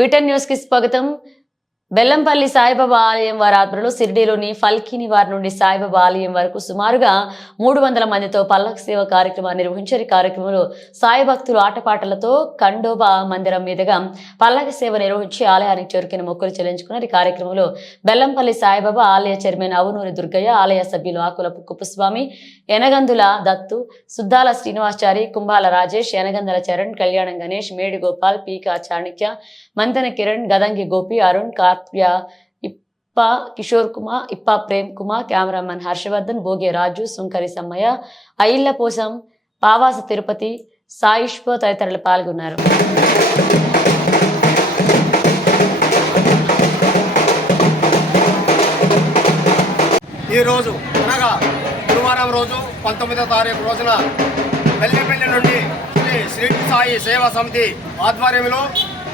వీటన్ news కి స్వాగతం. బెల్లంపల్లి సాయిబాబా ఆలయం వారి ఆధ్వర్యంలో సిరిడిలోని ఫల్కిని వారి నుండి సాయిబాబా ఆలయం వరకు సుమారుగా 300 మందితో పల్లకి సేవ కార్యక్రమాన్ని నిర్వహించారు. ఈ కార్యక్రమంలో సాయి భక్తులు ఆటపాటలతో ఖండోబా మందిరం మీదుగా పల్లకి సేవ నిర్వహించి ఆలయానికి చేరుకుని మొక్కులు చెల్లించుకున్నారు. ఈ కార్యక్రమంలో బెల్లంపల్లి సాయిబాబా ఆలయ చైర్మన్ అవునూరి దుర్గయ్య, ఆలయ సభ్యులు ఆకులపు కుప్పస్వామి, యనగందుల దత్తు, సుద్దాల శ్రీనివాచారి, కుంభాల రాజేష్, యనగందల చరణ్, కళ్యాణం గణేష్, మేడి గోపాల్, పీకా చాణిక్య, మంతెన కిరణ్, గదంగి గోపి, అరుణ్, కార్త్య, ఇప్ప కిషోర్ కుమార్, ఇప్ప ప్రేమ్ కుమార్, కెమెరామన్ హర్షవర్ధన్, భోగే రాజు, సుంకరి సమ్మయ్య, అయిళ్ల పోసం, పావాస తిరుపతి, సాయిష్ప తదితరులు పాల్గొన్నారు. ఈరోజు అనగా గురువారం రోజు 19వ తారీఖు రోజున బెల్లంపల్లి నుండి శ్రీ సాయి సేవా సమితి ఆధ్వర్యంలో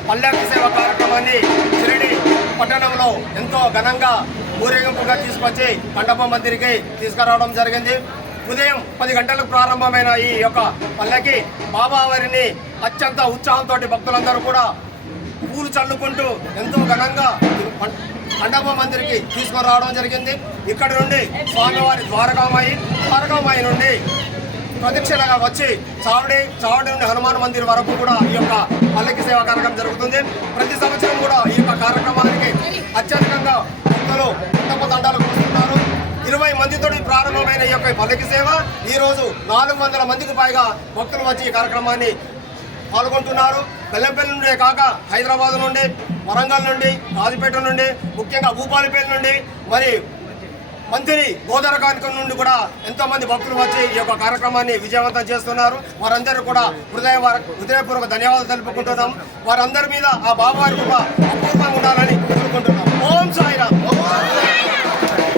పల్లకి సేవ కార్యక్రమాన్ని షిరిడి పట్టణంలో ఎంతో ఘనంగా ఊరేగింపుగా తీసుకొచ్చి మండప మందిరికి తీసుకురావడం జరిగింది. ఉదయం 10 గంటలకు ప్రారంభమైన ఈ యొక్క పల్లకి బాబావారిని అత్యంత ఉత్సాహంతో భక్తులందరూ కూడా పూలు చల్లుకుంటూ ఎంతో ఘనంగా మండప మందిరికి తీసుకురావడం జరిగింది. ఇక్కడ నుండి స్వామివారి ద్వారకామాయి నుండి ప్రదక్షిణగా వచ్చి చావడి నుండి హనుమాన్ మందిర్ వరకు కూడా ఈ యొక్క పల్లకి సేవా కార్యక్రమం జరుగుతుంది. ప్రతి సంవత్సరం కూడా ఈ యొక్క కార్యక్రమానికి అత్యధికంగా భక్తులు దండాలు కూస్తున్నారు. 20 మందితో ప్రారంభమైన ఈ యొక్క పల్లకి సేవ ఈరోజు 400 మందికి పైగా భక్తులు వచ్చి ఈ కార్యక్రమాన్ని పాల్గొంటున్నారు. బెల్లంపల్లి నుండే కాక హైదరాబాద్ నుండి, వరంగల్ నుండి, రాజపేట నుండి, ముఖ్యంగా భూపాలపల్లి నుండి, మరి మంత్రి గోదరకానికం నుండి కూడా ఎంతో మంది భక్తులు వచ్చి ఈ యొక్క కార్యక్రమాన్ని విజయవంతం చేస్తున్నారు. వారందరూ కూడా హృదయపూర్వక ధన్యవాదాలు తెలుపుకుంటున్నాం. వారందరి మీద ఆ బాబావారి కూడా అపూర్వంగా